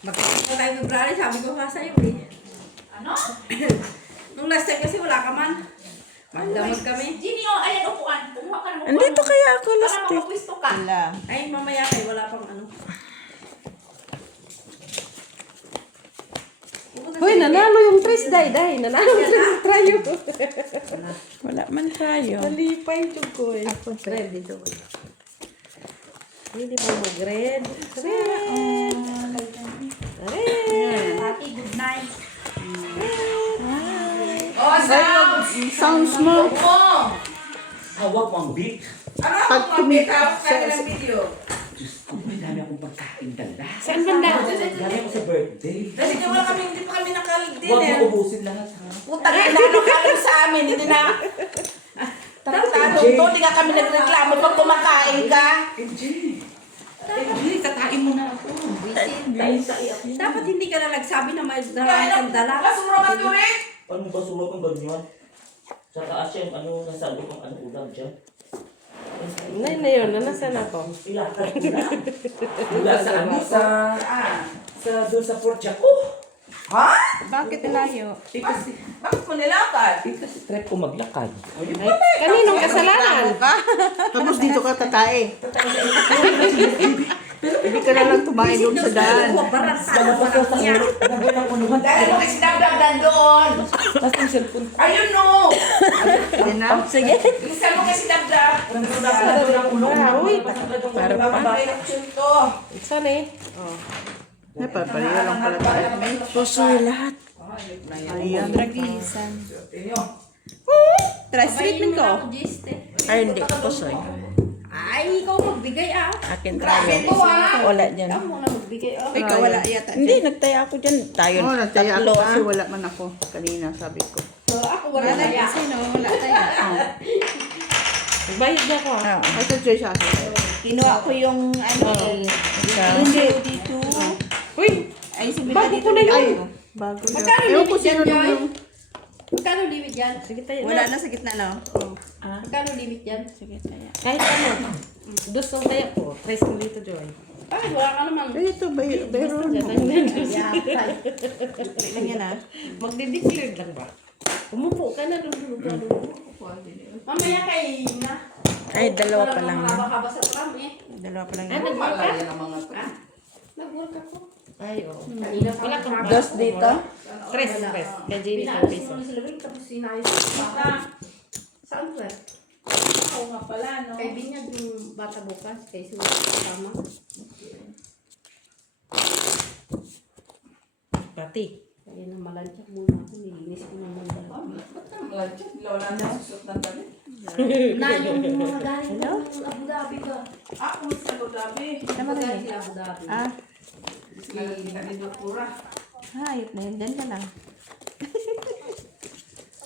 Magkakita na tayo February, sabi ko nga sa'yo eh. Ano? Nung last time kasi wala ka man. Magdamag kami. Ginny, oh, ayan, upuan. Kumuha ka ng upuan. Andito kaya ako Para last week. makapwisto ka. Wala. Ay, mamaya kayo, wala pang ano. Hoy, nanalo yung tres, day. Nanalo yung trayo. Wala man trayo. Malipay yung ko eh. Ako, Red dito. Hindi ba mag-red? Red. Red. Pati, good night. Oh, sounds! Sounds mo. Oh! Hawak mo ang beat. Ano ako mag-make-up ka ng video? Diyos ko, may dami akong pagkain dala. Saan banda? Dami ako sa birthday. Kasi wala kami, hindi pa kami Huwag nakal-dinner. mo ubusin lahat, ha? Putang inano ka lang sa amin, hindi na. Tarantado to, hindi nga kami nagreklamo pag kumakain ka. Hindi, kakain mo na ako. Dapat hindi ka na nagsabi na may Kaya dala na, kang dala. kasuro ka to rin. Ano ba sumak ang ganyan? Sa taas yung ano, nasa loob ang ano ulam dyan. Nay na yun, nasaan ako? Ilakad ko na. Mula sa ano, sa doon sa Fort Jaco. Ha? Bakit layo? Kasi Bakit mo nilakad? trip ko maglakad. Kaninong kasalanan? Tapos dito ka kakain. Hindi ka na lang tumain doon sa daan. Dala pa ko sa ulo. Nagawin ang unuhan. Dahil mo kasi nabdagdan doon. Tapos yung cellphone ko. Ayun no. Yan na. Sige. Bilisan mo kasi nabdag. Nagawin ang ulo. Uy, Para Mapapeleksyon to. saan eh? Napapaliwa lang pala tayo. Pusoy lahat. Ayan. Tragisan. Inyo. Tras treatment ko. Ay, hindi. Pusoy. Ay, ikaw magbigay ah. Akin Grabe trayo. to ah. Wala dyan. Ikaw muna magbigay ah. Ikaw wala yata. Hindi, nagtaya ako dyan. Tayo. Oo, nagtaya ako tatlo, kasi ah. wala man ako. Kanina sabi ko. So, ako wala kaya. Wala tayo. Bayad na ako. Ay, sa Joy sa akin. Kinuha ko yung ano, Hindi. dito. Uy, Ay, si Bita bago dito. ko na Ay, yun. bago na. Magkano Ewan ko limit sino yan, Joy? yung... Magkano limit yan? Sige tayo. Wala na sa gitna, no? Magkano limit yan? Sige, tayo. Kahit ano. Dos ang kaya ko. Tres mo dito, Joy. Bakit wala ka naman? Ito, bayro mo. Lang yan, ah. Magde-declare lang ba? Umupo ka na doon. Mamaya kay na. Ay, dalawa pa lang. Mahaba-haba sa tram eh. Dalawa pa lang Ah, yan. nag-work ka? Yan ang mga to. Nag-work ako. Ay, oo. Kanina pa Wala ako kang trabaho. dos dito? Tres. Kay Jenny sa Pinaalis piso. mo na sila rin, tapos sinayos ko pa. Saan ba? Oo nga pala, no? Kay Binyag yung bata bukas, kay Suwa kasama. Pati. Kaya na malantsak muna ako, nilinis ko naman dalawa. Ba't ka malantyan? Wala na susot ng damit. Na yung mga galing ng Abu Dhabi ba? Ah, kumusta ko Dabi? Mga galing sa Abu Dhabi. Ah, Si Binupura. hayop na yun. Diyan ka lang.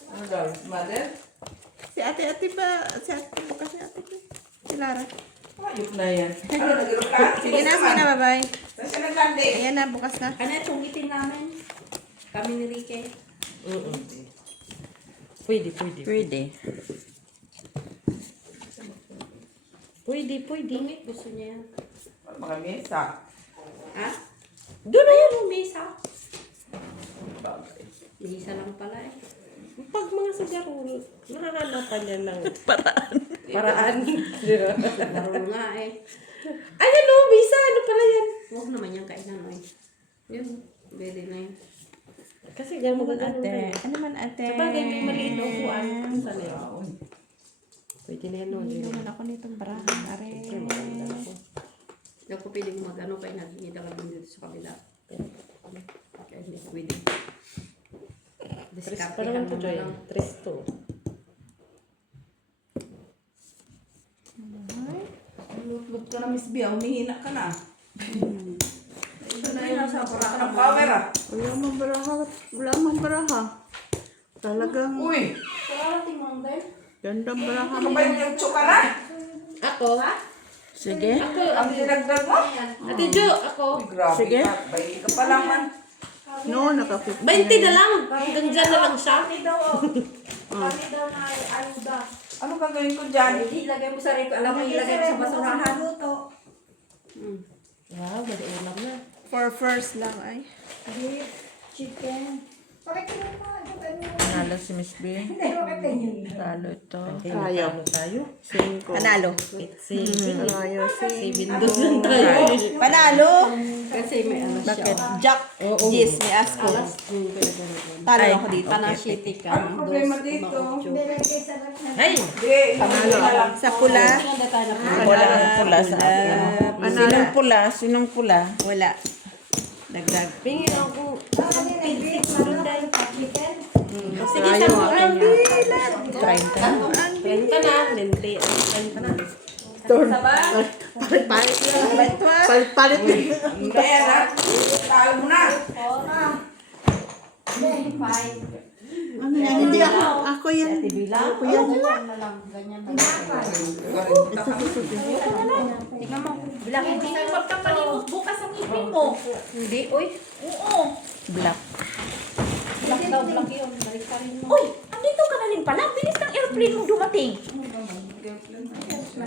Ano daw? Mother? Si ate ba? Si ate bukas si ate ko. Si Lara. Ayok na yan. Ano, nag-irok ka? Sige na, bye-bye. Saan siya naglandi? Ayan na, bukas na. Ano yung tungitin namin? Kami ni Ricky. Pwede. Pwede. Tungit, gusto niya yan. Mga mesa. Ha? Doon na yan, yung mesa. Mesa lang pala eh. Pag mga sigaro, nakakanapan niya ng paraan. Di ba? Laro nga eh. Ayan o, bisa. Ano pala yan? Huwag naman yung kainan eh. Yun, pwede na yun. Kasi diyan mo Ate. Ano man, ate? Sabagay, may maliit na upuan. Saan yan? Pwede na yan o. Hindi naman ako nitong barahan. Are. Hindi ako pwedeng mag-ano kaya nagingita ka din dito sa kabila. Kaya hindi pwede. Tres Diskarte pa naman to, mo Joy. lang. Tres to. Lutlog ka na, Miss Bia. Humihina ka na. Ito na yun, nasa paraan Ang power ah. Wala man baraha. Wala man baraha. Talagang Uy! Parating mo din. gandang baraha. Ano ba yung tsuka na? Ako? Sige. Ako, Ang dinagdag mo? Ate Jo, ako. Uy, grabe Sige. ka. Bayi ka pa lang man. No, naka-50 20 na lang. Hanggang dyan na lang siya. Kami daw, kami daw na ayuda. Ano gagawin ko dyan? Hindi, ilagay mo sa reko. Alam mo, ilagay mo sa basurahan. Wow, bali ulam na. For first lang ay. Panalo si Miss B. Talo ito. Tayo. Tayo. Panalo. Seven. Tayo si... Windows lang tayo. Panalo. Kasi may ano siya. Bakit? Jack. Yes, may asko. Talo ako dito. Panashiti ka. Anong problema dito? Ay! Panalo ako. Sa pula. Wala ang pula sa akin. Sinong pula? Sinong pula? Wala. Dagdag. Pingin ako. Sige, Ayaw sa nga mga. kanya. 30. 30 na. 20. 30 na. Palit lang. Palit. Kaya na. Talo mo na. Ano yan? Hindi ako. Ako yan. Ako yan. Tingnan mo. Bilang hindi na magkapalimot bukas ang ngipin mo. Hindi, uy. Oo. Black. Black daw, black yun. Balik pa rin mo. Uy, andito ka na rin pala. Bilis ng airplane mo dumating.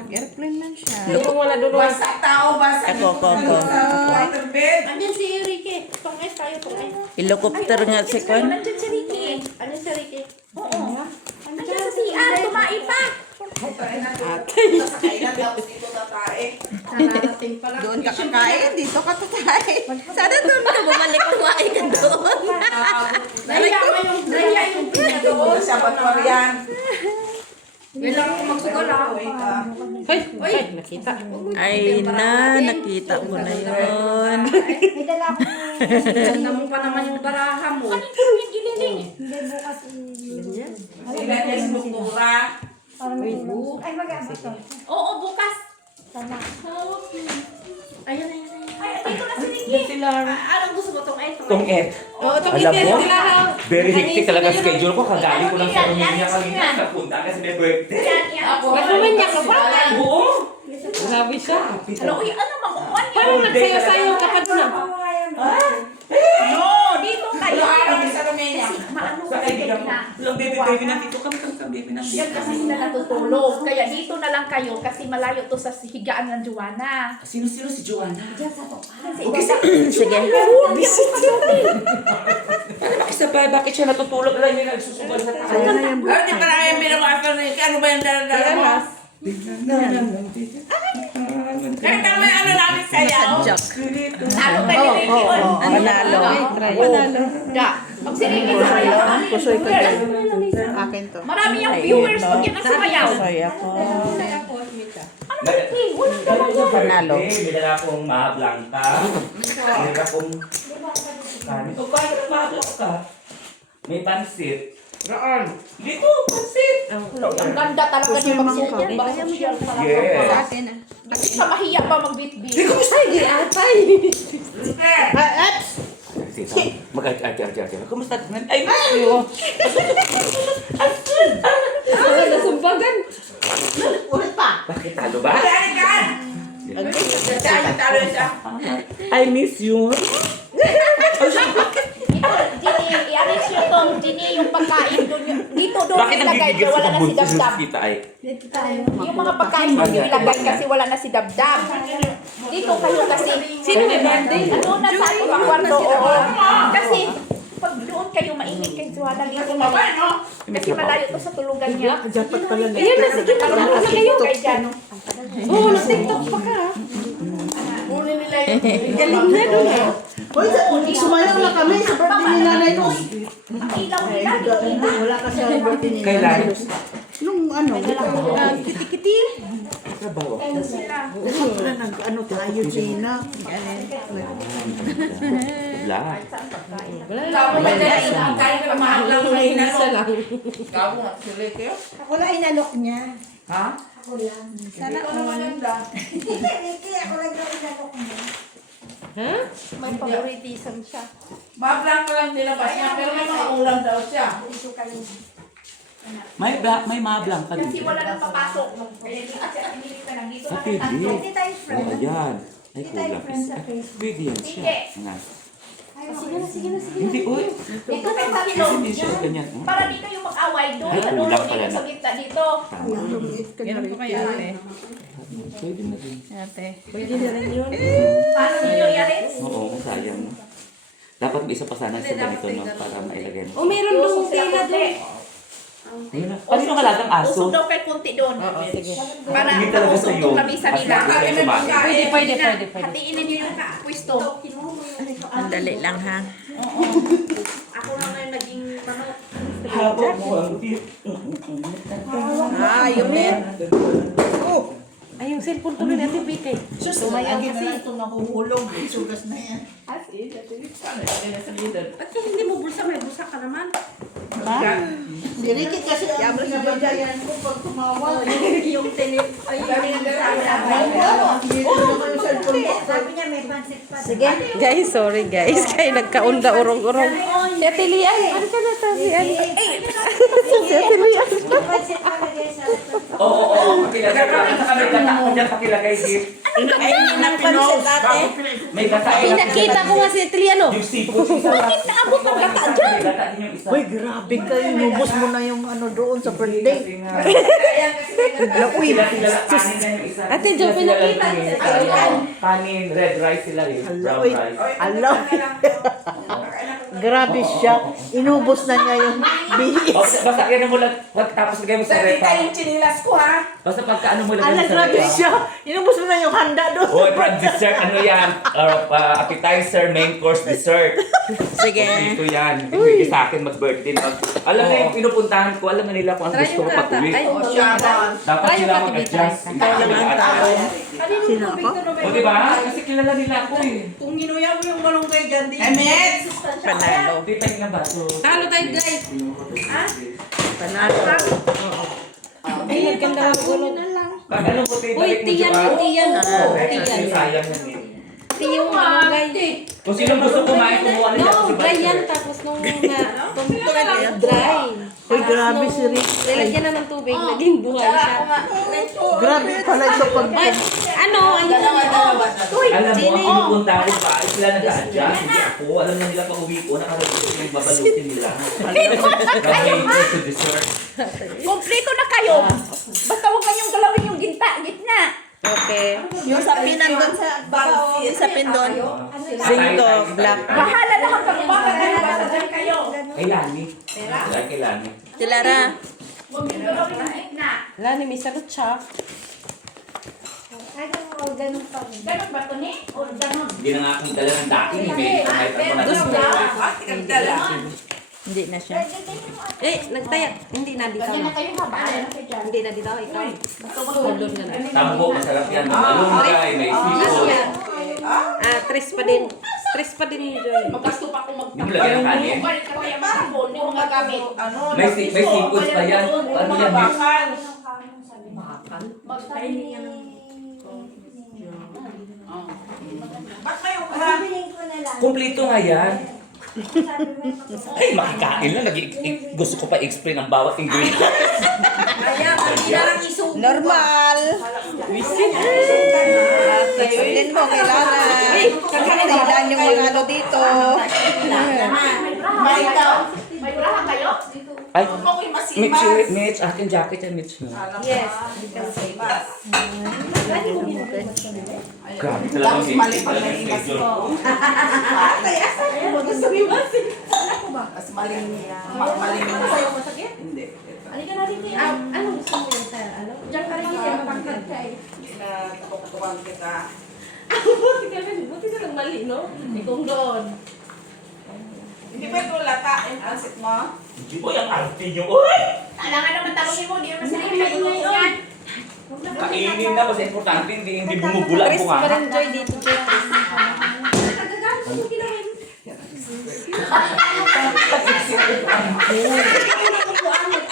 Airplane lang siya. Yung wala doon. Basta tao, basta Ako. waterbed. Andyan si Ricky. Pang-ice tayo, pang-ice. Helicopter nga si Kwan. Nandiyan si Ricky. Andyan si Ricky. Oo. Nandiyan sa CR. Tumae pa. Kararating pa lang. Doon ka kakain. Dito ka kakain. Sana doon ka bumalik kumain ka doon. Nahiya yung pinagawa. Sabat pa yan. Kailangan ko magsugal ah. Ay, nakita. Ay na, nakita mo na yun. Ganda mo pa naman yung baraha mo. Yung gililing. Sila niya sa doktora. Oo, bukas. Ayun. Ay, dito na si Ricky. Anong gusto mo itong ice? Tong et. Oo, itong Alam ipin mo, nila. very hectic talaga schedule ko. Kagaling ko lang sa Yan, Romania yan, kanina. yan. Napunta kasi may birthday. Nagawin niya ka ba? Oo. Grabe siya. Ano, uy, ano, makukuha niya? Parang nagsayo-sayo ka pa doon. No, dito kayo. Sa Romania. Kasi maano Sa kasi kaibigan ko. na. Lang baby na dito kami kang baby na Yan kasi sila natutulog. Kaya dito na lang kayo kasi malayo to sa higaan ng Joanna. Sino si Joanna? Sige. Ano makisabay? Bakit siya natutulog lang yung nagsusugal sa tayo? Ayan na yung Ano yung parang yung binabasa na ano ba yung dala mo? Kahit kami ano namin sayaw. Jack. Ano kayo Ricky? Panalo. Panalo. Da. Pag sinigil sa kayo, marami yung Kusoy ko viewers. dyan. Akin to. Marami yung viewers pag yan ang sumayaw. Soy ako. Ano Ricky? Walang dala yan. Panalo. May dala akong mahablangka. May dala akong kanin. O kaya na mahablangka. May pansit. Raan? Dito, pansit. Ang ganda talaga niya mag-social. Mag-social talaga. Yes. Akin na. Kasi siya mahiya pa mag-bit-bit. Ay, di atay. Mag-arte. Kumusta? Ay, Matthew. Ay, nasumbagan. Bakit talo ba? Kasi ayun talo siya. I miss you. Ito, i-arrange nyo tong Ginny yung pagkain doon. Dito doon Bakit ilagay nagigigil wala sa na si kabuntis Dabdab. kita ay? Yung mga pagkain doon yung ilagay kasi wala na si Dabdab. Dito kayo kasi. Sino may birthday? Ano na sa ating kwarto? Oo. Kasi pag doon kayo maingay kay Joanna dito kayo. Kasi malayo to sa tulugan niya. Dapat pala na. Ayan na, sige, Ano magmuna na kayo. kay Jan. Oo, nag-tiktok pa ka. Uli nila yung Galing na doon ha. Hoy, sumayaw na kami sa birthday ni Nanay Luz. ang ilaw nila. Yung ilaw. Wala kasi ang birthday ni Kailan? Nanay Luz. Nung ano, kiti-kiti. Trabaho. Dapat pala nag-ano tayo, Gina. Wala. Kamu ba dyan? Kain ka mahal lang sa Isa inalok. lang. Kamu nga sila kayo? Ako lang inalok niya. Ha? Ako lang. Sana ko naman ganda. Hindi, Ricky, ako lang yung inalok niya. Ha? May favoritism siya. Mablang ko lang nilabas niya pero may mga ulam daw siya. Dito kayo. May mablang ka Kasi dito. wala nang papasok. Kaya dito kasi ang pinili ka lang dito Ah, na pwede. Hindi tayo friend. Oh, yan. Ay, Hindi tayo kulang. friend sa Facebook. Pwede yan siya. Hindi. Nga. Sige na. Hindi, uy. Dito kayo tatlo. Hindi siya ganyan. oh. Para di kayo mag-away doon. Ay, Ano, kulang pala dito na. sa gitna dito. Ganun ko kaya ate. Pwede na din. Ate. Pwede na rin yun. Paano ninyo i-arrange? Oo, sayang. Dapat may isa pa sana sa ganito, no? Para mailagay mo. O, meron dong tela doon. Ayun na. Ano yung alagang aso? Usog daw kay kunti doon. Oo, sige. Para Hindi talaga usog sa'yo. tong lamisa nila. As long as kayo kumain. Pwede. Hatiin ninyo yung pwesto. Sandali lang ha. Ako na ngayon naging manok. Habang mo ang tip. Yung net. Ay, yung cellphone to rin natin, Bikay. Tumayan kasi. Ito nakuhulog. Sugas na yan. Ba't hindi mo bulsa? May bulsa ka naman. Dirikit kasi ang binabandayan ko pag tumawag. Yung tele... Ay, Sabi niya may pansit pa. Sige. Guys, sorry guys. Kaya nagkaunda urong-urong. Si Ate Lian, ano ka na to? Si Ate Lian. May pansit pa lagay sa Oo. Pakilagay ka. Saka may gata ko dyan pakilagay, Gip. Ay, hindi na pansit ate. May gata. Pinakita ko nga si Ate Lian, oh. Yung seafood isa. Bakit naabot ang gata dyan? May gata din yung isa. Uy, grabe kayo. Inubos mo na yung ano doon sa birthday. Kasi nga. Uy, Kanin na yung isa. Ate Jo, pinakita. Kanin, red rice sila eh. Brown uy. rice. Alam. Grabe siya. Inubos na niya yung bihis. Basta yan mo lang. Tapos lagay mo sa repa. chinilas ko ha. Basta pagka ano mo lagay Ala, mo sa grabe repa. siya. Inubos mo na yung handa doon. Hoy, Brad, dessert, ano yan? Appetizer, main course, dessert. Sige. Ito yan. Ibigay sa akin mag-birthday. Alam na yung pinupuntahan ko, alam na nila kung ang gusto ko pag-uwi. Dapat sila mag-adjust. Ikaw lang ang tao. Sino ako? O diba? Kasi kilala nila ako eh. Kung ginuya mo yung malunggay dyan, di... Panalo. Di tayo nga ba? So, Talo tayo, guys. Panalo. Ay, nagkanda ang ulo. pag ano mo tayo, Uy, balik mo tiyan siya. mo, tiyan. Tiyan. Sayang yan eh. Ito yung malunggay. Kung sino gusto kumain, kumuha nila. No, dry yan. Tapos nung dry. Uy, grabe si Rick. Nilagyan na ng tubig, naging buhay siya. Grabe pala ito pag... Ay, ano, ang Alam mo, ang pinupuntahan ko pa, ay sila nag-a-adjust. Hindi ako. Alam na nila pag uwi ko, nakarating ko yung babalutin nila. Kaya to dessert. Kompleto na kayo. Basta huwag kanyong galawin yung gitna. Okay. Yung sapin nandun sa baba. Yung sapin doon. Zinco, black. Bahala na magpagbaga kayo. Basta dyan kayo. Kay Lani. Kay Lani. Tilara. Huwag yung galawin yung gitna. Wala ni may salot siya. Ay, ganun pa rin. Ganun ba ito ni? O ganun? Hindi na nga akong dala ng dating. May Hindi na siya. Eh, nagtaya. Hindi na dito. Ganyan na kayo ha. Bahala na kayo dyan. Hindi na dito. Ikaw. Tulog na na. Tambo, masarap yan. Malunggay, may seafood. Tres pa din. Tres pa din yung Joy. Magasto pa akong Hindi mo lagyan ng kanin. Balik ka kaya masabon. Hindi mo gagamit. May seafood pa yan. Ano yan, Mitch? Bibiling ko na lang. Kumplito nga yan. Sabi mo yung Ay, makikain lang. Gusto ko pa i-explain ang bawat ingredient. Normal. Explain mo kay Lara. Kailan yung mga ano dito. May urahan kayo? Ay, Mitch, akin jacket yan, Mitch. Yes. Grabe talaga, Mitch. Talaga yung schedule ko. Ano gusto mo yun sa ano? Diyan ka rin yan. Matangkad ka eh. Buti ka lang mali, no? Ikaw doon. Hindi ba ito lata yung pansit mo? Hindi po yung arte nyo. Uy! Kailangan naman tanongin mo. Hindi naman sila kayo yan. Kainin na, kasi importante, hindi bumubula Chris po pa nga. rin, Joy, dito, Joy.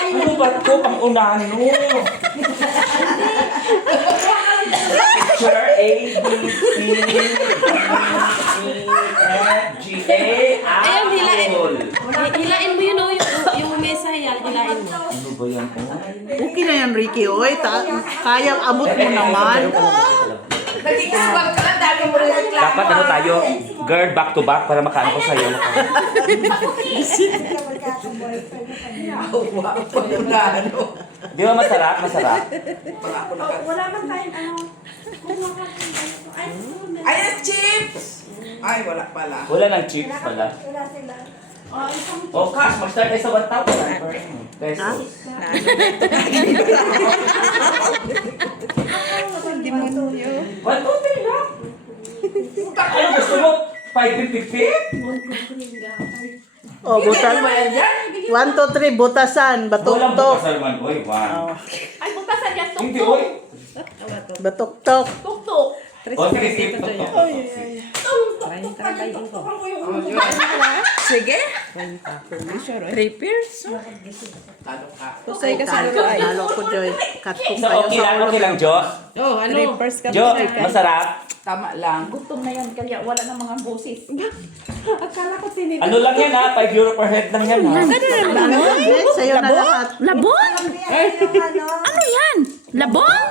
Ano ba ito? Pang-unahan mo. Picture A, B, C, D, E, F, G, A, Ayun, hilain. Apple. Hilain mo yun, oh, yung mesa, hilain mo. Ano ba yan? Okay na yan, Ricky. Oy, kayang abot mo naman. Dapat ano tayo, girl back to back para makaano ko sa'yo. Magkakaboy. Di ba masarap? Masarap. Wala man tayong ano. Ay, chips! Ay, wala pala. Wala ng chips pala. O, cash. Mag-start tayo sa 1,000 pesos. Demonyo. 1, 2, 3 lang. Ano gusto mo? 550? Oh, butas mo yan dyan. 1, 2, 3, butasan. Walang Batok-tok. bukas naman. Uy, 1. Ay, butasan yan. Hindi, Tuk-tuk. uy. Batok-tok. Tuk-tuk. O, sige, sige. Sige. 3 pairs. Kusay ka sa laro ay. Lalo ko, Joy. Cut ko So, kayo okay sa lang, ulo. okay lang, Jo. 3 pairs ka. Jo, masarap. Tama lang. Gutom na yan, kaya wala na mga boses. Ano lang yan ha? 5 euro per head lang yan ha? Yes, sa'yo na lahat. Labong? Ano yan? Labong?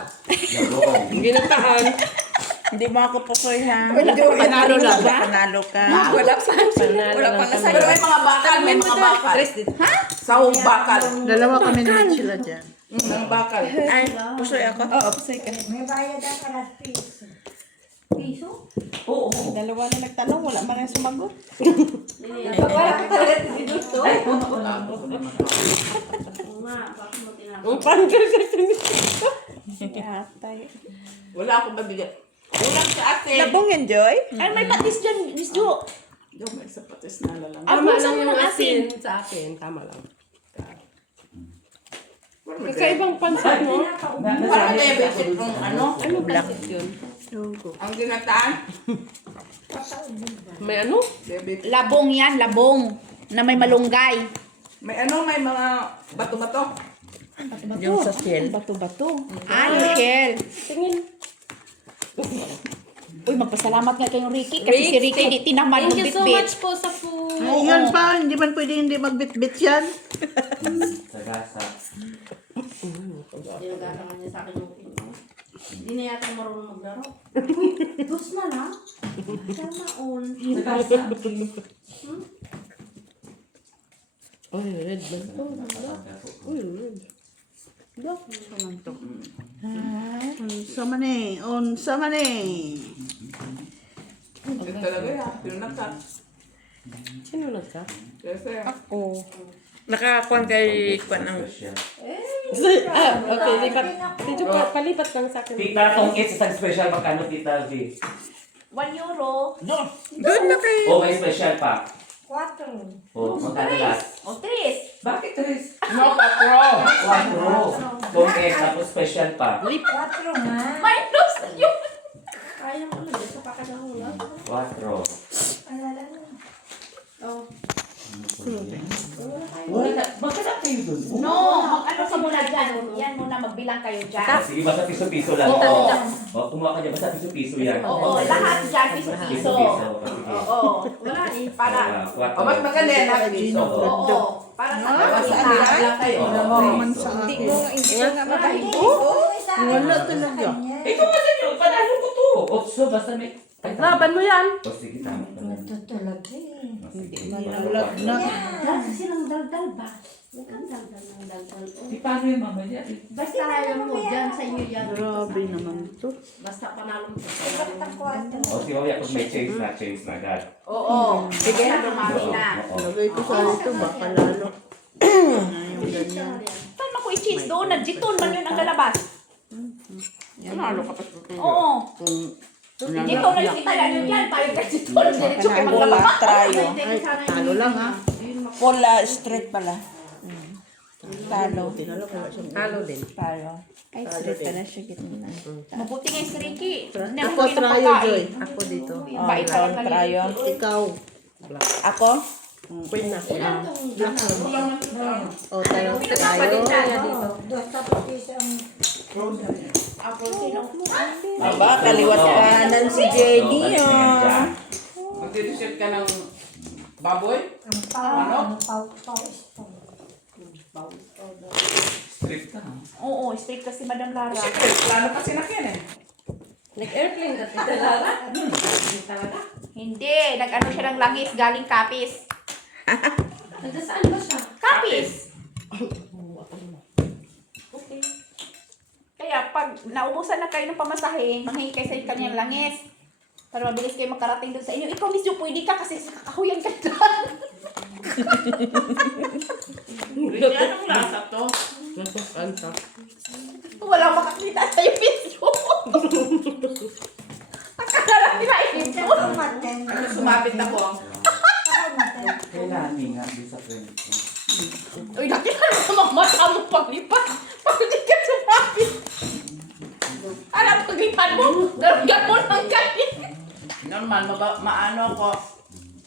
Ginataan. Hindi mo ako pusoy ha. Panalo lang. Panalo ka. Wala pa. Wala pa na Pero may mga bakal, may mga bakal. Sahog bakal. Dalawa kami na sila dyan. Mga bakal. Ay, pusoy ako. Oo, pusoy ka. Oo. Dalawa na nagtanong, wala man ang sumagot. Ay, puno ko lang. Atay. Wala akong mabigyan. Ulang sa atin. Labong yan, Joy? Ay, may patis dyan, Miss Jo. Yung may sapatos na lang. Tama lang yung asin sa akin. Tama lang. Kakaibang pansit mo. Parang diabetes ng ano? Ano black yun? Ang ginataan? May ano? Diabetes. Labong yan, labong. Na may malunggay. May ano, may mga bato-bato. Yung sa shell. Bato-bato. Ah, yung shell. Tingin. Uy, magpasalamat nga kayong Ricky. Kasi si Ricky di tinaman ng Thank you so bit-bit. much po sa food. Ay, yan pa. Hindi man pwede hindi magbit-bit yan. Sagasa. Ginagawa niya sa akin yung pino. Hindi na yata marunong maglaro. Dos na na. Sana on. Uy, red man to. Uy, red. Unsa man eh. Unsa man eh. Ito talaga yan. Pinunakat. Sino nagka? Kasi, Ako. Nakakuan kay kuan ang Special. Okay, lipat. Dito pa, palipat lang sa akin. Tita, tong it's isang special. Magkano, Tita V? 1 euro. doon na kay. O, may special pa. 4. O, magkano last? O, 3. Bakit 3? no, 4. 4. Tong it's, tapos special pa. Minus yun. Kaya mo ulit. Sa pakadahula. 4. Oh. Wala na. Magkano kayo dun? No, mag-ano ka muna dyan. Yan muna, magbilang kayo dyan. Sige, basta piso-piso lang. Oo. O, kumuha ka dyan. Basta piso-piso yan. Oo, lahat dyan, piso-piso. Piso-piso. Sige. Oo. Wala eh. Para. Ah, 4. O, mas maganda yan. Nakagino. Oo. Para sa Saan kapatid. lang kayo? Hindi ko nga mabahig. Wala talaga. Ito nga din yun. Panalo ko to. Otso, basta may... Ay, tama. Laban mo yan. O, sige, tama. Na. Kasi silang daldal ba? Huwag kang daldal ng daldal. Oh. Di paano yung mama niya? Basta ayaw mo dyan sa inyo yan. Grabe naman to. Basta panalo mo. Panalo mo. O, si Mama, kung may change na agad. Oo. Sige na, dumami na. Oo. Lagay ko sa ito. Baka lalo. Saan ako i-cheese doon? Nag-jiton man yun ang lalabas. Nanalo ka pa sa Oo. Dito na yung itala nyo yan. Tayo ka jiton. Diretso kayo Bola, maglabas. trayo. Ay, talo lang ha. Bola, straight pala. Talo. Talo din. Talo. Ay, straight pala siya gitna. Mabuti nga si Ricky. Hindi Ako, ako ng trayo, Joy. pagkain. Ako dito. Oh, ikaw ang trayo. Ikaw. Ako? Queen na. O, tayo. Tayo. Kaya dito. Ako sino? Aba, kaliwat kanan si JD. Magtitiship ka ng baboy? Ano? Strict ka. Oo, straight kasi Madam Lara. Siyempre, plano pa sinakyan eh. Nag-airplane ka, Tita Lara. Hindi, nag-ano siya ng langis galing Kapis. Saan ba siya? Kapis! Kaya pag naubusan na kayo ng pamasahe, manghingi kayo sa kanyang langis. Para mabilis kayo makarating doon sa inyo. Ikaw, Miss Jo, pwede ka kasi sa kakahuyan ka dyan. Anong lasa to? Walang makakita sa'yo, Miss Jo. Akala lang nila ito. Ano, sumapit ako. Kailangan nga doon sa friend ko. Uy, nakilala sa mga mata mo paglipat. Pag hindi ka sumapit. Alam, paglipat mo, dargan mo lang kanin. Normal, maano ako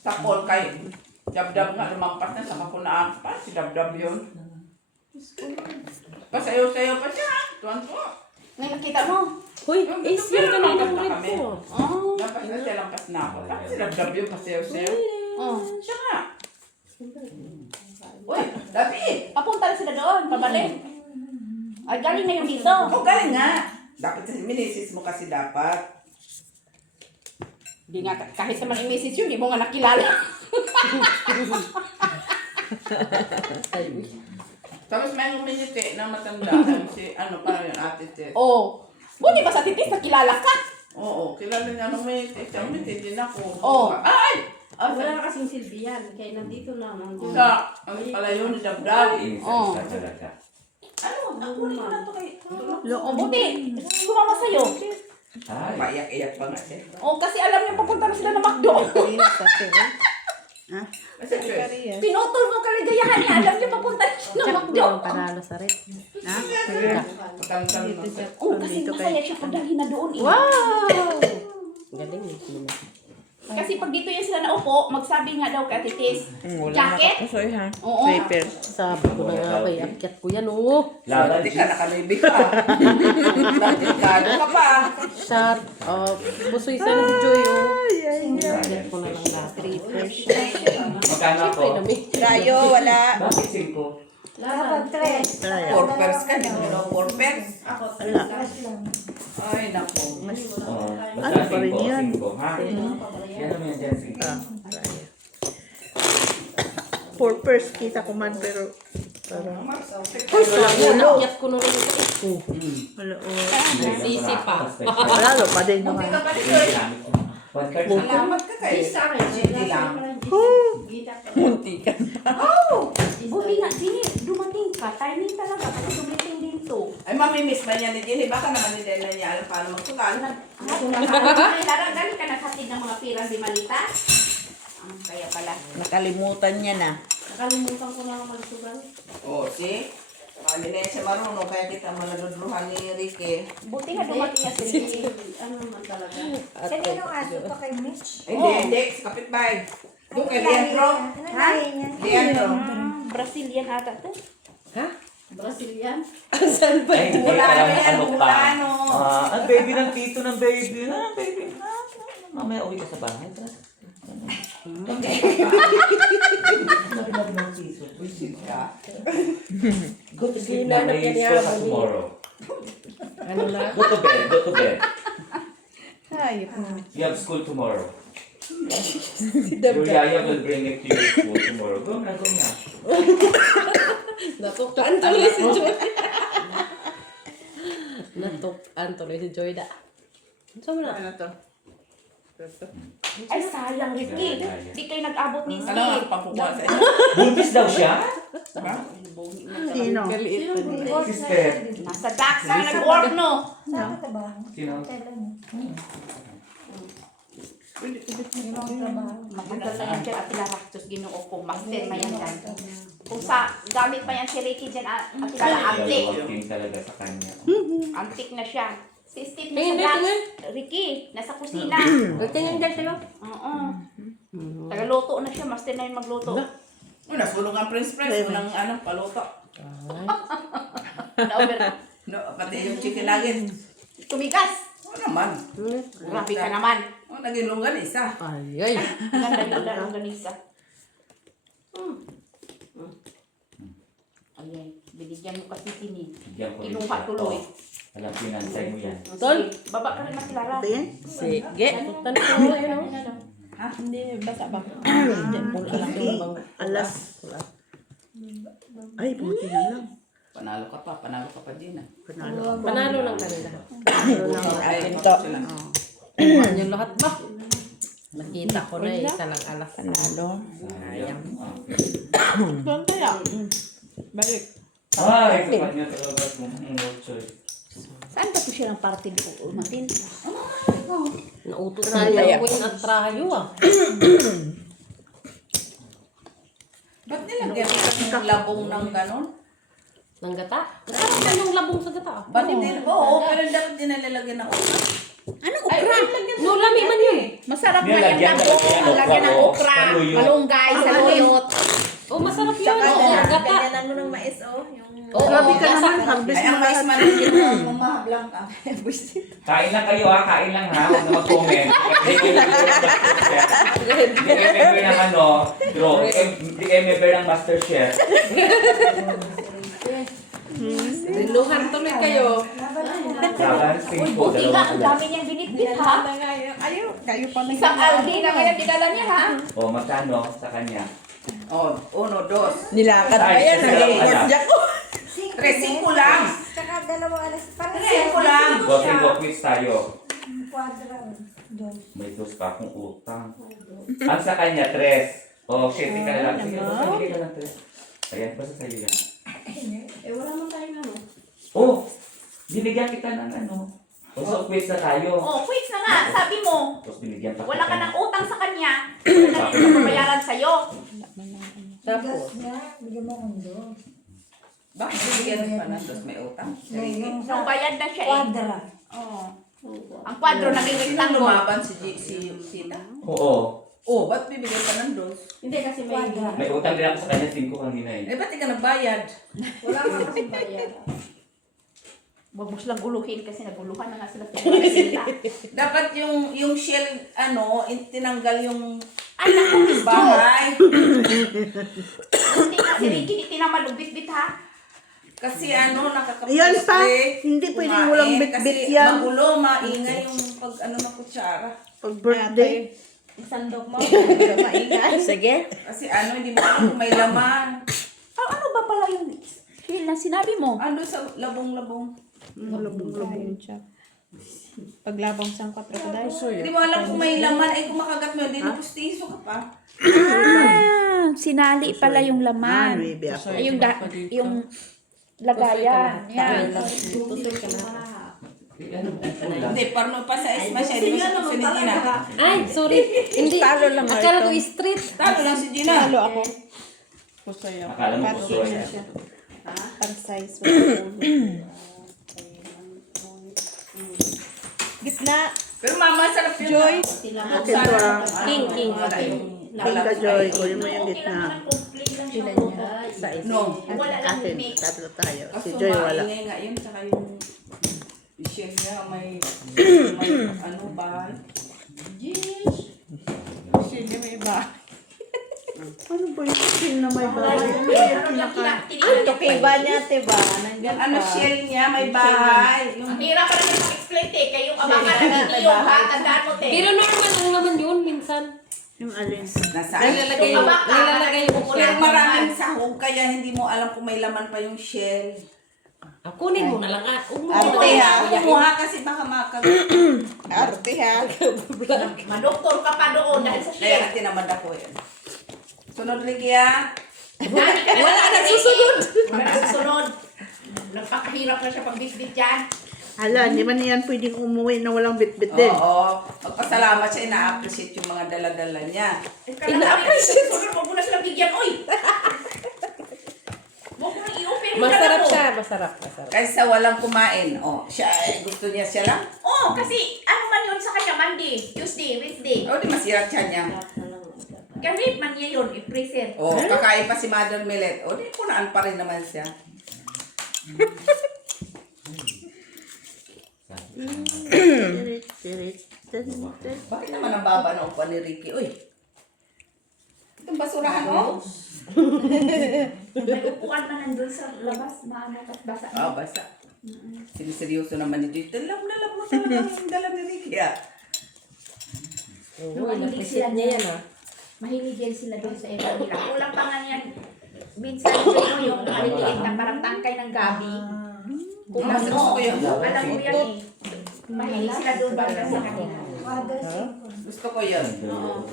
sa call kay Dabdab nga, lumampas na sa kapunaan. Parang si Dabdab yun. Pasayo-sayo pa siya. Tuwan-tuwa. Ngayon nakita mo. Uy, Ace, yun ka na Lampas na kami. ko. Oh. Lampas na siya, lampas na ako. Parang si Dabdab yun, pasayo-sayo. Oh. Siya nga. Uy, Dabi! Papunta na sila doon, pabalik. Ay, galing na yun dito. Oh, galing nga. Dapat sa minisis mo kasi dapat. Hindi nga, kahit naman yung message yun, hindi mo nga nakilala. Tapos may uminiti na matanda. Si ano parang yung ate Ted. Oh. Buti ba sa titis, nakilala ka? Oo, kilala niya nung uminiti. Siya uminiti din ako. Oh. Ay! Ah, wala na kasing silbihan. Kaya nandito na. Nandito. Sa, ang pala yun ni Dabdab. Oh. Isa talaga. Ano? Ako rin na to kay... Oh, buti. Sumama sa'yo. Ay. Paiyak-iyak pa nga siya. Oh, kasi alam niya papunta na sila ng McDo. Kasi Chris. Pinutol mo kaligayahan niya. Alam niya papunta na siya ng McDo. Panalo sa rin. Matangtang mo. Oh, kasi masaya siya padalhin na doon eh. Wow! Galing eh. Kasi pag dito yan sila naupo, magsabi nga daw kay Titis, jacket? Sorry ha. Oo. Sabi ko na nga ba, akyat ko yan, oh. Laban Dati ka, nakalibig ka. Delikado ka pa. Shut up. Busoy sana si Joy, oh. Akyat ko na lang lahat. Magkano ako? Rayo, wala. Bakit 5? Porpers ka, di mo na porpers. Ay, naku. Oo. Ano Basta pa rin 5, yan? 5, ha? Yan naman yan dyan, 5. Purpose kita ko man pero parang Akyat ko na lang ito. wala o. Sisi pa. Lalo pa din naman. One card Salamat ka kayo. Sa akin. Sige lang. Munti ka. Buti nga, Jenny, dumating ka. Timing talaga, kasi dumating din to. Ay, mamimiss ba niya ni Jenny? Baka naman hindi na niya alam paano magsugal. Dali ka naghatid ng mga pirang di malita? Kaya pala. Nakalimutan niya na. Nakalimutan ko na magsugal. Oo, see? Hindi na siya marunong, kaya kita managudruhan ni Ricky. Buti nga dumating nga si Ricky. Ano naman talaga. Kanino aso to kay Mitch? Hindi, sa kapitbahay. Doon kay Leandro. Ha? Leandro. Brazilian ata to. Brazilian. Ay, hindi. Mulano Alam yan, ano pa. mulano. Ang baby ng tito ng baby. Baby. Mamaya uwi ka sa bahay. Go to sleep na. May school ka tomorrow. Ano na? Go to bed. Go to bed. Hayop na. You have school tomorrow. Your yaya will bring it to your school tomorrow. Go na, go na. Natukan tuloy si Joy. Natukan tuloy si Joy da. Saan mo na? Ano to? Ay, sayang, Ricky. Di kayo nag-abot ni Ano Steve. ang papukuha sa inyo? Buntis daw siya? Ha? Sino? Sister. Nasa Daxa, nag-work, no? Saan ka ba? Sino? Matagal na yan dyan at ilaraktos ginoo ko. Master na yan dyan. Kung sa gamit pa yan si Ricky dyan at ilala antik. Walking talaga sa kanya. Antik na siya. Si Steve Tingin, nasa tingin. Ricky, nasa kusina. Tingin dyan sa'yo. Oo. Tagaluto na siya. Master na yung magluto. Nasulong ang Prince. Unang paluto. Na-over. No, pati yung chicken nuggets. Tumigas. Oo naman. Grabe ka naman. Oh, naging longganisa. Ay, ay. Ganda ng ganisa. Ayan. Binigyan mo kasi sini. Bigyan ko rin Kinuha siya. tuloy. Alam, pinansay mo yan. Tol. Sige, baba ka rin makilala. Tingin? Sige. Tanong ko mo yun, oh. Hindi, basa ba? Diyan po lang yung bang Alas. Ay, buti na lang. Panalo ka pa, Gina. Panalo lang kanila. Ay, Ito. sila. Yung lahat ba? Nakita ko na isa lang alas. Panalo. Sayang. Doon kaya. Balik. Ay, sa kanya talaga no choice. Saan ba po siya ng party di ko umatin? Nautos na niya Queen at Rayo ah. Ba't nilagyan ito ng labong ng ganon? Ng gata? Masarap yan yung labong sa gata. Ba't hindi? Oo, pero dapat din nalalagyan ng okra. Anong okra? No, lami man yun. Masarap na Nilagyan yung talaga labong. yan, Lagyan ng okra, okra, saluyot. malunggay, saluyot. Oh, masarap yun. Saka Oo, gata. ganyanan mo ng mais, oh. Yung... Oo, Grabe ka gasa. naman, harvest Ay, mo ang mais lahat. man hindi mo mahablang ka. Kain lang kayo ha, kain lang ha. Huwag na mag-comment. Hindi kayo member ng ano, draw. Hindi kayo member ng Masterchef. Riluhan tuloy kayo. Balancing po, Buti nga, ang dalawang dami niyang binitbit ha. Ayaw, kayo pa na. Isang Aldi na ngayon, dinala niya ha. O, magkano sa kanya? Oh, 1, 2. Nilakad pa Ay, yan. kasi lang Nag-iingot anak. siya ko. 3, 5 lang. Saka 2 alas. Parang 3 lang. Bossing ko, quiz tayo. kwadra. May dos pa akong utang. Ang sa kanya, 3. O, 7 ka na lang. Sige, basta bigay ka lang 3. Ayan, basta sa'yo yan. Eh, wala man tayong ano. Oh, binigyan kita ng ano. O, so quiz na tayo. Oh, quiz na nga, sabi mo. Tapos binigyan pa Wala ka kita ng utang sa kanya. Wala na din babayaran sa'yo. Tapos, Na, bigyan mo akong dos. Bakit bibigyan pa ng dos may utang? Sarili. Nung bayad na siya eh. Kwadra. Oh. Ang kwadro naging Sino rectangle. lumaban si Sita? Oo. Oh, ba't bibigyan pa ng dos? Hindi kasi may... Kwadra. May utang din ako sa kanya, 5 kanina eh. Eh, ba't di ka nagbayad? Wala ka kasi bayad. Huwag mo silang guluhin kasi naguluhan na nga sila sila. Dapat yung shell, tinanggal yung Anak ko, Miss Jo. bahay. Hindi nga si Ricky, di tinamalubit-bit ha. Kasi nakakapag Yan pa, hindi pwedeng walang bit-bit Kasi yan. magulo, maingay yung pag ng kutsara. Pag birthday. Isandok mo. Sige. Kasi hindi mo alam kung may laman. Ano ba pala yung feel na sinabi mo? Ando sa labong-labong. Paglabang sa 4 ka dahil. Hindi mo alam kung may laman. Ay, kung makagat mo, hindi na pustiso ka pa. Ah, sinali pala yung laman. Baby ako. Ay, yung lagayan. Yan. Hindi, parang pa sa esma siya. Hindi mo siya sinitina. ay, sorry. Hindi. Talo lang Akala ko ito. street. Talo lang si Gina. Talo ako. Puso yun. Akala mo gusto niya. Pang size. Gitna. Pero mama, sarap yun. Joy. Akin to ah. King. King ka, Joy. Kunin mo yung gitna. No. Wala lang Akin, mix. tatlo tayo. Si Kaso Joy wala. maingay nga yun. Tsaka yung shell niya may bahay. Sino may iba? Ano ba yung skin na may bahay? Ito kay ba niya, diba? Nandyan Ano pa. shell niya may bahay. Ang hirap pala niya mag-explain te. Kayo abangan na niyong ha. Tandaan mo te. Pero normal lang naman yun, minsan. Yung alin? Nasaan? Nilalagay yung, nilalagay yung Pero maraming sahog kaya hindi mo alam kung may laman pa yung shell. Kunin mo na lang. Huwag mo Hindi na ko lang. na kumuha kasi baka makagat. Arte ha. Madoktor ka pa doon dahil sa Kaya share. natin naman ako yun. Sunod ligya. Wala na susunod. Wala na susunod. Napakahirap na siya pag-bitbit yan. Hala, hindi man yan pwedeng umuwi na walang bit-bit din. Oo. Magpasalamat siya, ina-appreciate yung mga dala-dala niya. Ina-appreciate. Huwag mo na sila bigyan. Oy! Huwag mo nang i-open. Masarap siya, masarap. Kaysa walang kumain. Siya, gusto niya siya lang. Oo, kasi ano man yun sa kanya, Monday, Tuesday, Wednesday. Di masira siya niya. Kahit man niya yun, i-present. Kakain pa si Mother Millet. Di punaan pa rin naman siya. Bakit naman ang baba na upuan ni Ricky? Uy! Itong basurahan mo? May upuan na nandun sa labas, maano at basa. Basa. Siniseryoso naman ni Joy. Alam mo talaga yung dala ni Ricky Oo, napisit niya yan ah. Mahilig yan sila doon sa area nila. Kulang pa nga yan. minsan mo yung maliliit na parang tangkay ng gabi. Punas mo. Alam mo yan eh. Mahilig sila doon banda sa kanila. Father, Son. Gusto ko yan. Yung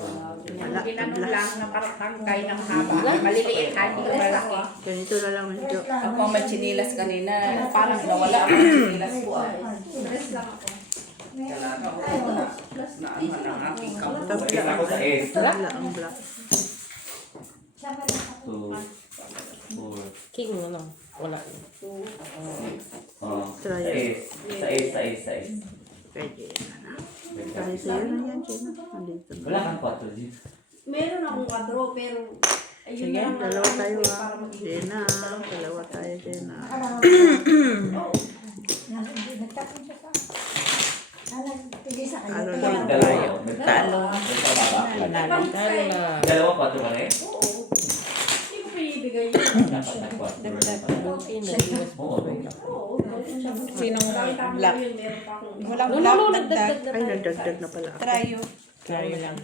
ginano lang na parang tangkay ng haba. Maliliit, hindi ko malaki. Ganito na lang medyo. Ako may chinilas kanina. Parang nawala ang chinilas ko. Talaga ako. Naaman ang aking kamot. Sakit ako sa S. Wala ang black. 2, 4. King ano? Wala. Oh, sa S. Sa S, sa S, sa S. Pwede yan na. Kahit sa'yo na yan, Gina. Nandito na. Wala kang 4 dito. Meron akong kwadro, pero ayun Sige, na lang dalawa ang tayo para ah. maging- Gina, dalawa tayo, Gina. Nagtapon siya pa. Tigil sa Ano kanya. lang Dalawa. Talo. Dalawa. Panalo. Dalawa 4 pa rin? Oo. Hindi ko pinibigay yun. Dapat na 4. Oo. Oo, ganun siya. Sinong Marami tapos black? yun, meron pa akong isa. Walang No, black, no, no, dagdag. Ay, nagdagdag na pala ako. Tryo. Try lang.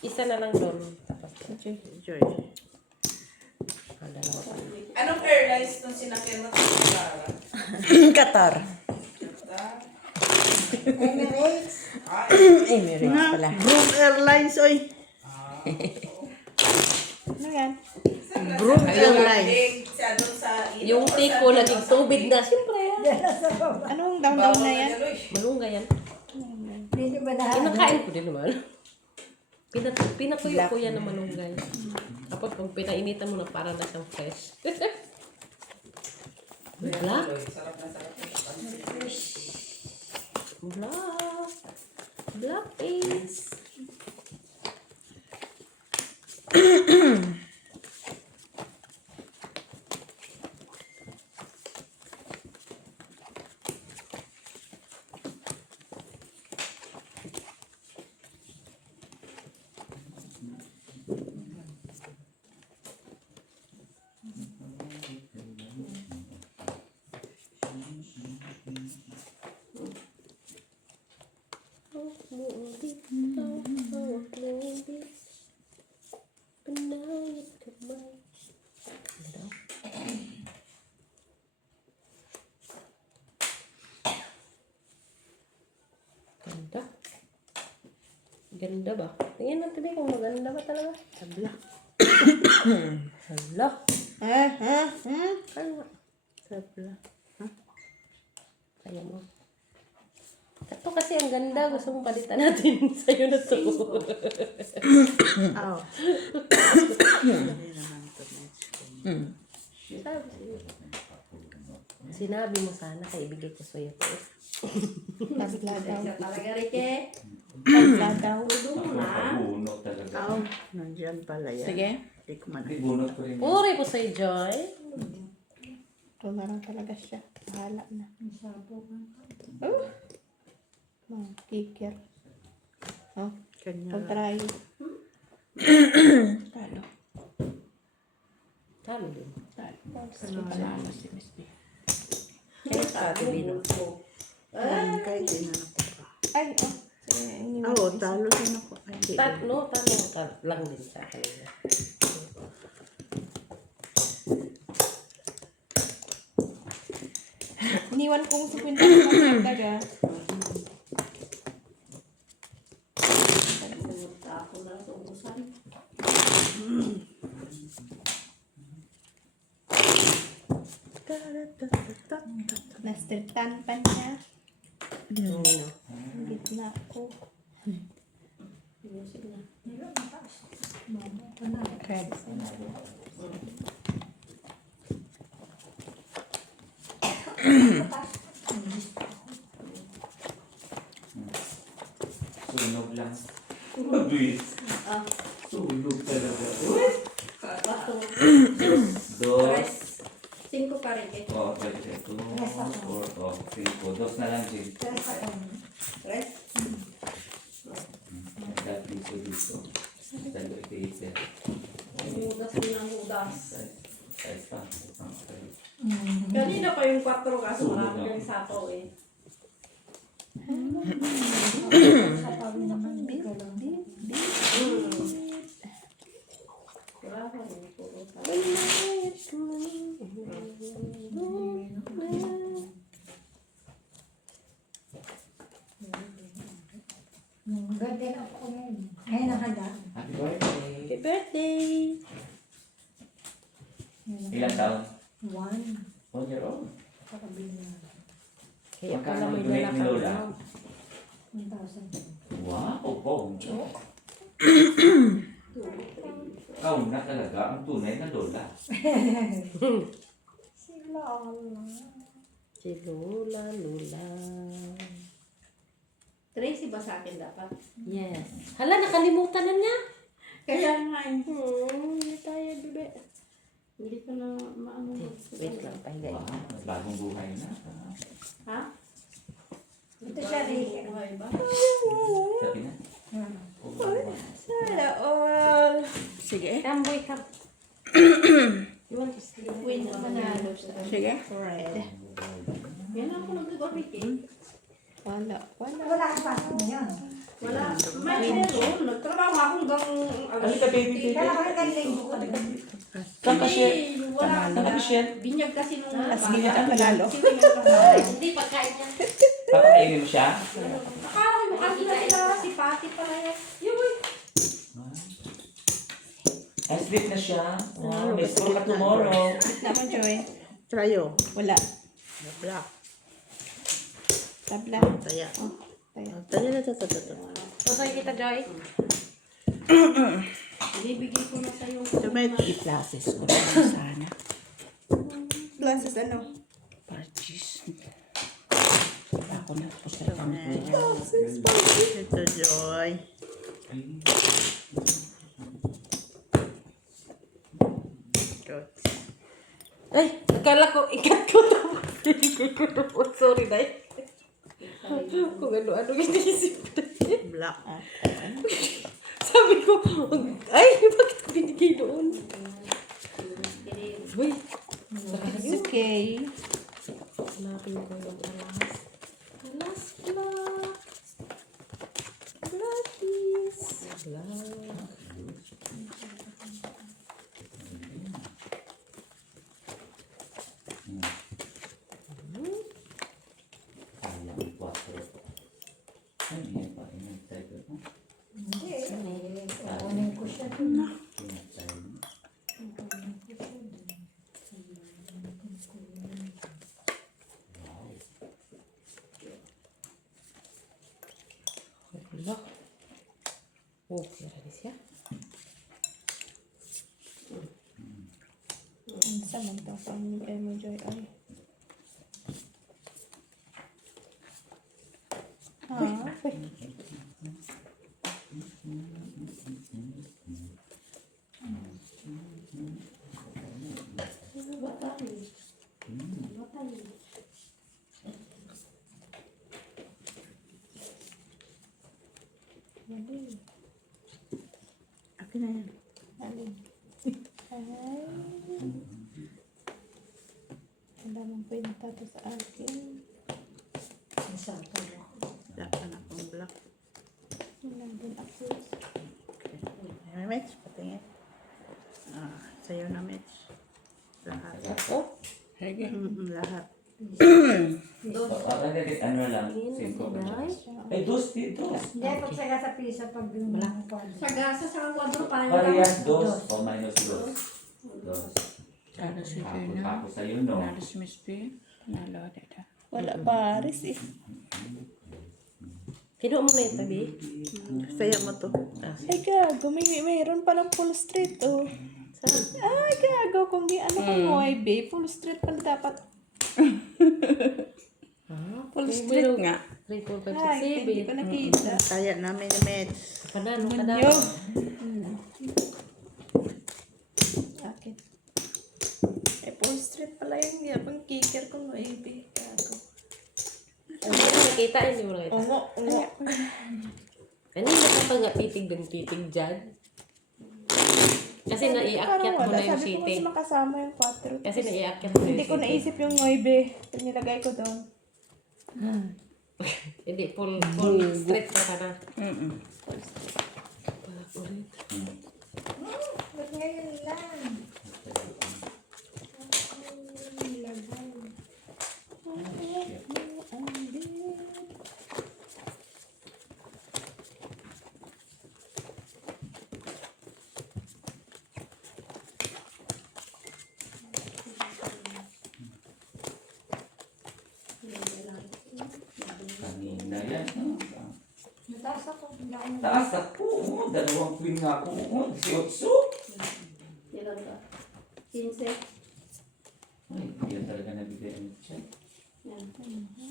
Isa na lang doon. Tapos, Enjoy. dalawa pa. Anong airlines nung sinakyan mo sa Clara? Qatar. Emirates. Emirates pala. Broom Airlines, oy. Ano yan? Broom Airlines. Yung take ko, naging tubig na. Siyempre. Anong down-down na yan? Malunga yan. Hindi ba na? Kinakain ko din naman. Pinakuyo ko yan ng malunggay. Tapos pag pinainitan mo na parang na siyang fresh. Black? Sarap na sarap. Black. Black is. Ganda. Ganda ba? Tingnan natin kung maganda ba talaga. Hala. Hala. Hala. Sabla. Ayaw mo. Ito kasi ang ganda. Gusto mong palitan natin. Sa'yo na to. Aw. Sinabi mo sana kay ibigay ko sa'yo to. Isa talaga, Riche. Bunot talaga. Aw. Nandiyan pala yan. Sige. Hindi ko man. Hindi, bunot ko rin. Puri po sa'yo, Joy. Ito na lang talaga siya. Bahala na. Kikir. Oh, Kanya. pag-try. Talo. Talo din. Talo si Miss B. Kaya sa atin din. Kaya Gina na ko pa. Ay, oh. Sige, iniwan Oo, ko isa. talo din ako. Ay, di. Talo lang din sa akin. Iniwan kong 50 na taga. Ako na lang sa ubusan. Master tan pa niya. Oo. Gitna ko. Music na. Cards. Sunog lang. Luis. Sunog talaga. Bato. Dos. 5 pa rin eh. Oh, pwede. 2, 4, oh, 5. Dos na lang, Jim. Rest. Dahil dito dito. Dahil ito isa. Hudas din ang hudas. Size pa. Kanina pa yung 4 kaso marami kang sapaw eh. Wala ka rin. Puro birthday! Ilang taon? 1. 1 year old. Kaya pala Magkano may donate ni Lola? lalakad. 1,000. Wow, oh. Ikaw na talaga ang tunay na Lola. Sila Allah. Si Lola, Lola. Tracy ba sa akin dapat? Yes. Hala, nakalimutan na niya. Kaya nga eh. Hindi tayo, bebe. Hindi ko na maano. Wait lang, pahinga. Wow, bagong buhay na. Ha? Ito siya rin. Buhay ba? Sabi na. Sana all. Sige. Tamboy ka. You want to sleep? Win na manalo sa Sige. Alright. Yan ako nag-gormit eh. Wala. Wala ka pa ngayon. Wala. May meron. Nagtrabaho ako hanggang... Halika, baby. Kaya ka rin linggo ko. Saan ka siya? Wala Saan ka siya? Binyag kasi nung... Sige na ang panalo. Hindi pagkain niya. Papakainin mo siya? Akala ko yung kanina sila. Si Pati pala yan. Yung Sleep na siya. Wow, may school ka tomorrow. Naman, Joy. Trayo. Wala. Black. Tabla. Taya. Taya na ito. Pasay kita, Joy. Ibibigay ko na sa'yo. I-classes ko na sana. Classes ano? Parties. Ako na po sa kami. Ito, Joy. Ay, akala ko, ikat ko ito. Sorry, Day. Kung ano-ano iniisip ko. Black. Sabi ko, ay, bakit binigay doon? Uy, It's okay. hanapin ko yung alas. Alas, black. Blackies. Black. Sayang, 4. Ay, hindi pa. Inintay ko. Hindi. Kukunin ko siya dun. Inintay mo. Wala. Oh, kira ni siya. Samantang kay mo, Joy. Ay. Akin na yan. Alin? Ay. Ang damang kwenta to sa akin. Isang tulo. Black na akong black. Wala din ako. Ay, Mitch, patingin. Sa'yo na, Mitch. Lahat. Ako? Sige. Lahat. Ano lang, 5 Ay, dos. Hindi, pag saga sa piso, pag binulang ko. Sa gasa, sa kwadro, parang Parehas, 2. O, minus 2. 2. Ano si Ako sa'yo, no? Panalo si Miss P. Panalo dito. Wala pares eh. Kinuha mo na yung tabi? Saya mo to. Ay, gago. Mayroon palang full street, oh. Ay, gago. Kung di ano kung babe, full street pala dapat. Full street nga. 3, 4, 5, 6, Ay, hindi ko 7. nakita. Kaya namin ni Meds. Panalo ka na. Yo. Akin. Eh, full street pala yung yapang kicker ko no, babe. Gago. Hindi mo nakita, hindi mo nakita. Ungo. Kanina ka pa nga titig ng titig dyan. Kasi naiakyat mo na yung Sabi ko kasi city. makasama yung 4. Kasi naiakyat mo na yung Hindi ko city. naisip yung 9. Nilagay ko doon. Hindi, full straight na ka na. Ba't ngayon lang? Taas ako. Oo, dalawang queen nga ako. Oo, 18. Ilan ka? 15? Ay, hindi yan talaga nabigay ang check. Yan.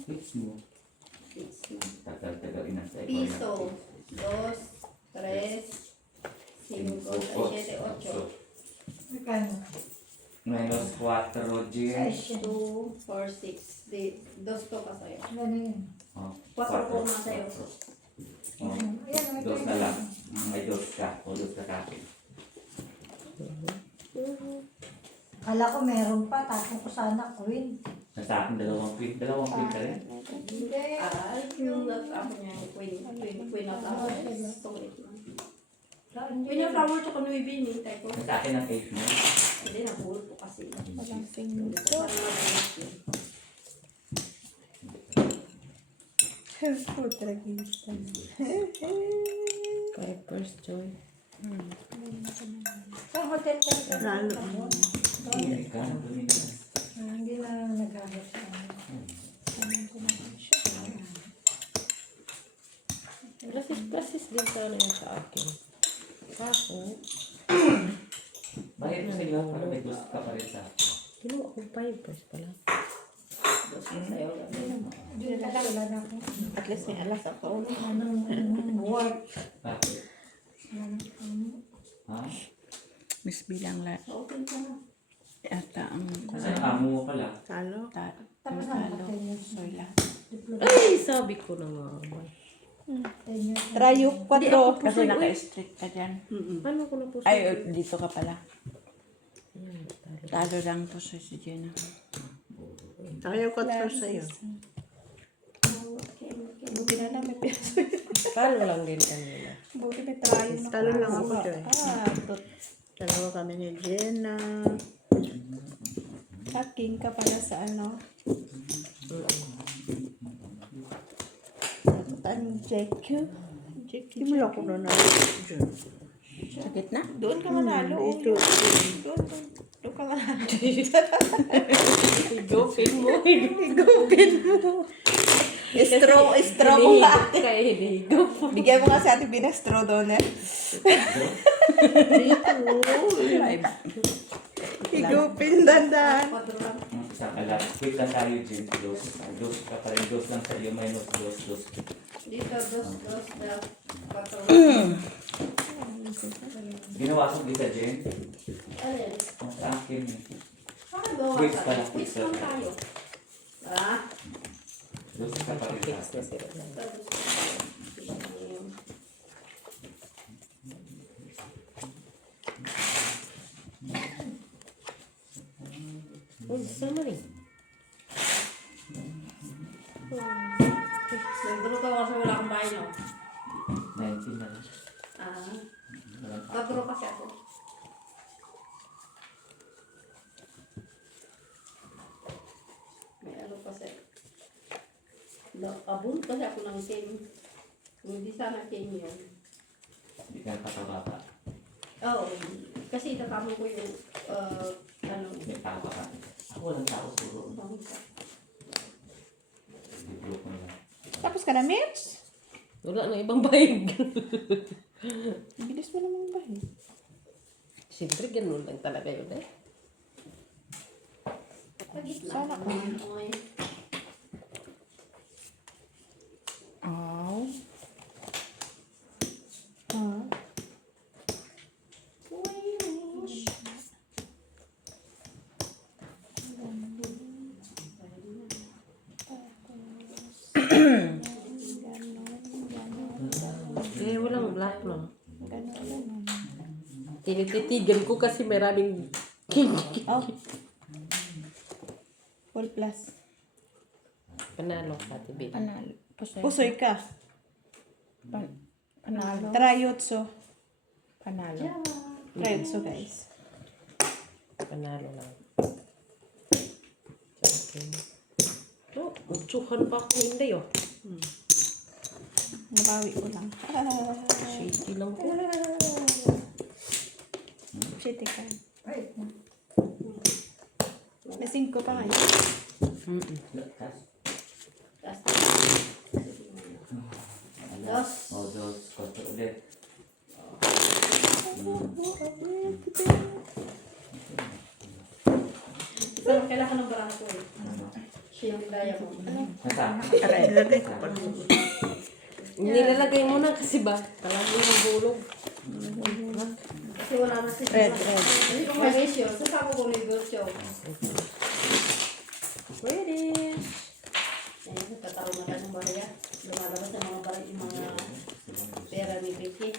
Fix mo. Fix mo. Tagal-tagal inantay ko. Piso. 2, 3, 5, 7, 8. Magkano? Minus 4, Jim. 2, 4, 6. Dos to ka sa'yo. Ano yun? Oh, 4 po nga sa'yo. Oh, Ayan, may dos na lang. May dos ka. O dos ka kapit. Akala ko meron pa, tapos ko sana queen. Sa akin, dalawang queen. Dalawang queen ka rin. Hindi. Ay, yung ako niya, queen of flowers. Sulit lang. Queen of flowers, tsaka nuibi, nintay ko. Sa akin ang 8 mo. Hindi, nahulog ko kasi. Walang singko. Parang nabulat yun. Putragista. Piper's Joy. Sa hotel ko. Lalo. Hindi ka. Dominicans. Hindi na naghahanap sa Prasis din sana yun sa akin. Kaso, Bakit mo sila para may dos ka pa rin sa akin? kinuha akong Piper's pala. Dos ka sa'yo. Hindi na lang, wala na ako. At least may alas ako. Work. Bakit? Ha? Miss bilang la. Okay ka na. Ata ang Kasi ang amo mo pala. talo. Tapos na ako 10 years. Soy lahat. Ay, sabi ko na nga. 10 years. Trayok 4. Kasi naka-street ka dyan. Paano ko na po Ay, dito ka pala. Talo lang po sa si Jenna. Ayaw ko to sa'yo. Buti na lang may peso. Talo lang din kanina. Buti may trayo na. Talo lang ako, Joy. Dalawa kami ni Jenna. King ka pala sa ano. Ang JQ. Hindi mo ako na Sa gitna? Doon ka manalo. Doon ka manalo. Igopin mo. Igupin mo. Straw mo nga ate. Kaya hinigop. Bigyan mo nga si ate Bina straw doon eh. Igupin dandan. Sa kalat. Quit lang tayo, Jim. Dos. Dos ka pa rin. Dos lang sa iyo. Minus dos. Dito, dos, na. 4. Ginawasan kita, Jim. Alin? Ang sa akin. Bakit bawa Quiz ka? pala, Quiz quiz. lang tayo. Ah? Dos ka pa rin Fix sa na akin. sila. Uy, summary. Nagduro ka kasi wala akong bahay, no? 19 na lang. Ah. Walang Nagduro kasi ako. May ano kasi. Abun kasi ako ng king. Kung hindi sana king yun. Hindi ka nakakababa. Oo. Kasi itatapon ko yung ano. May tao ka. Ako walang tao siguro. Bangsa. Biblo ko na. Tapos ka na, Mitch? Wala na ibang bahig. Bilis mo naman ba? Siyempre, ganun lang talaga yun eh. Sana ko. Oh. Ah. Eh, walang black no. Tinititigan ko kasi maraming king. Oh. Full plus. Panalo ka, Tibi. Panalo. Pusoy ka. Panalo. Trayotso. Panalo. Trayotso, guys. Panalo lang. Okay. Oh, utsuhan pa ako hindi oh. Nabawi ko lang. Shady lang ko. Shitty ka. Wait. May 5 pa ngayon. Lakas. Tapos, Dos. O, 2, 4 ulit. Pero kailangan ng barangko eh. Siya yung diamond. Nasa? Ilagay ko pa. Nilalagay mo na kasi ba? Talagang yung bulog. Kasi wala na si Red, red. Hindi ko mag-issue. Sasama ko ni Gurcho. Pwede. Ayun, nagkataon na tayo ng barya. Lumalabas ang mga barya, yung mga pera ni Vicky.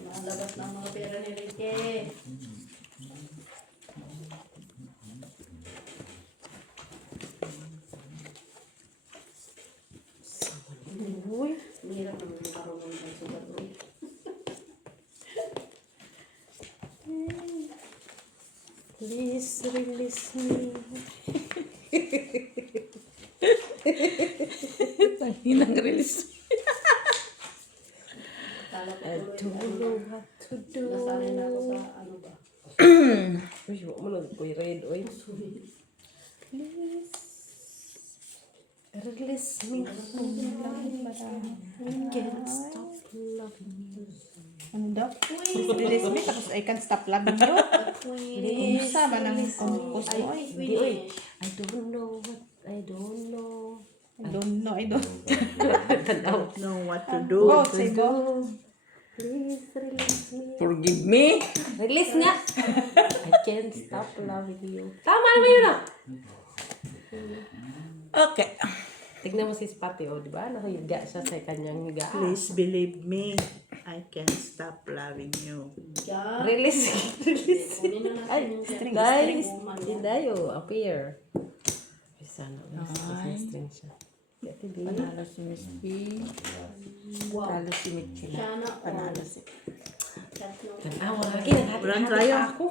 Lumalabas ng mga pera ni Vicky. Uy. Hirap naman yung marunong ng sugat mo. Please release me. Hinang release. Kala ko I tuloy, don't know what to do. nasanay na ako sa ano ba. Uy, huwag mo lang ko'y red. Uy. Please. Release me. I can't stop loving you. Ano daw? Release me, tapos I can't stop loving you. Please. Sama ng compose mo. Ay, Hindi, uy. I don't know what I don't know. I don't know what to do. Go, say go. Please release me. Forgive me. Release nga. I can't stop loving you. Tama naman yun ah. Okay. Tignan mo si Spati, oh, di ba? Nakahiga siya sa kanyang higa. Please believe me. I can't stop loving you. God. Release. Release. Kunin na natin yung Guys, Dayo, appear. Ay, sana. May string siya. Ate B. Panalo si Miss P. Wow. Panalo si Mitchell. Siya na. Panalo si... Tanawa lagi. Naghati Walang trayo. pa ako.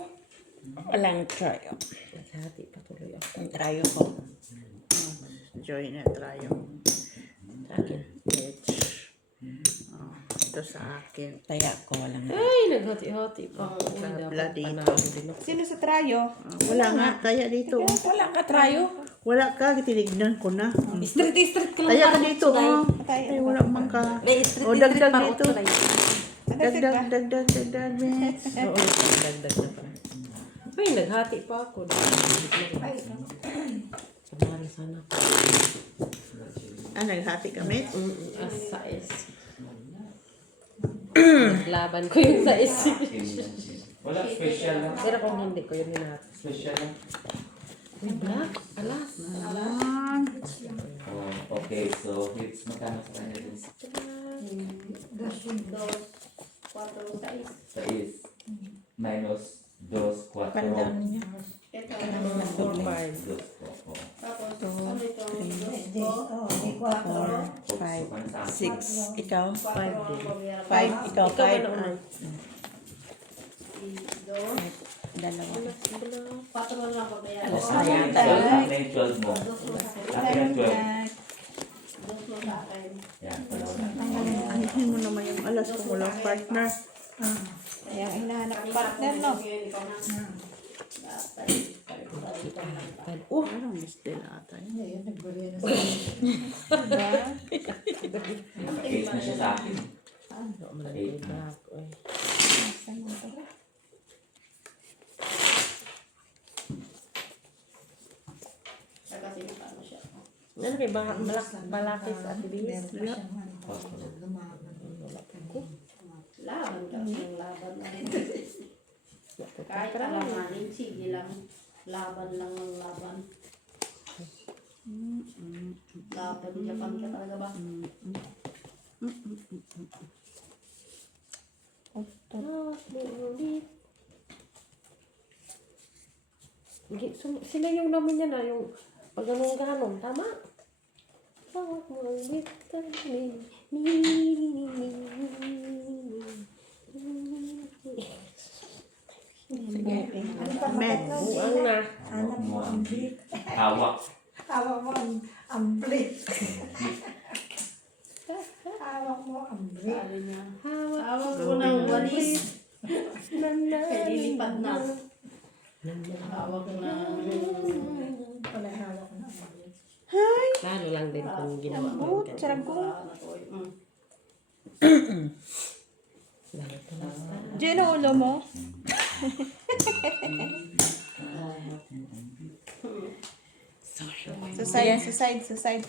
Walang tryo. Naghati pa tuloy ako. Ang tryo ko. Join na tryo. Sa akin. Ito sa akin. Taya ko walang... Ay, naghati-hati pa ako. Uy, dapat Bloody. panalo din ako. Sino sa tryo? Wala nga. Taya dito. Wala ka tryo? Wala ka. Tinignan ko na. Street ka lang. Taya ka parang dito. tulay. Ay, wala mang ka. May street O, dagdag parang dito. tulay. Dagdag, miss. Oo, dagdag na pa. Ay, naghati pa ako. Sabahan sana ako. Naghati kami? Sais. Laban ko yung sais. Wala, special lang. Pero kung hindi ko yun hinahati. Special lang. Uy, black. Alas. Oh, okay, so hits magkano sa kanya din? Dos, cuatro, seis. 6 minus 2, 4. Pandan niya. Ito. 2, 5. Tapos, ano ito? Dos, cuatro. 5, 6. Ikaw? 5 din. 5. Ikaw, 5. Dos, Dalawa. 4 na lang pabayaran. Oh, Sayang tayo. tayo. Ano yung 12 mo? Dos mo sa akin. Akin ang 12. Dos mo sa akin. Yan, dalawa na. Anihin mo naman yung alas kung walang partner. Kaya hinahanap partner, no? Ikaw na. Parang miss din ata yun. Naka-8 na siya sa akin. Malagay black. Uy. Saka sinipano siya. Ano kay balakis at bilis? Laban ka. Yung laban na rin. Kahit alamanin, sige lang. Laban lang ng laban. Laban, Japan ka talaga ba? Sila yung naman niya na yung pag ganun, tama? Tawag mo ulit kami. Sige. Met. Buang na. Hawak mo. Hawak. Hawak mo ang blit. Hawak mo ang blit. Sabi niya. Hawak ko ng walis. Kaya lilipad na. Hawak ko ng... Wala hawak na ang blit. Lalo din kung ginawa mo. Lambot, sarap ko. Diyan ang ulo mo. Sa side, sa side, sa side.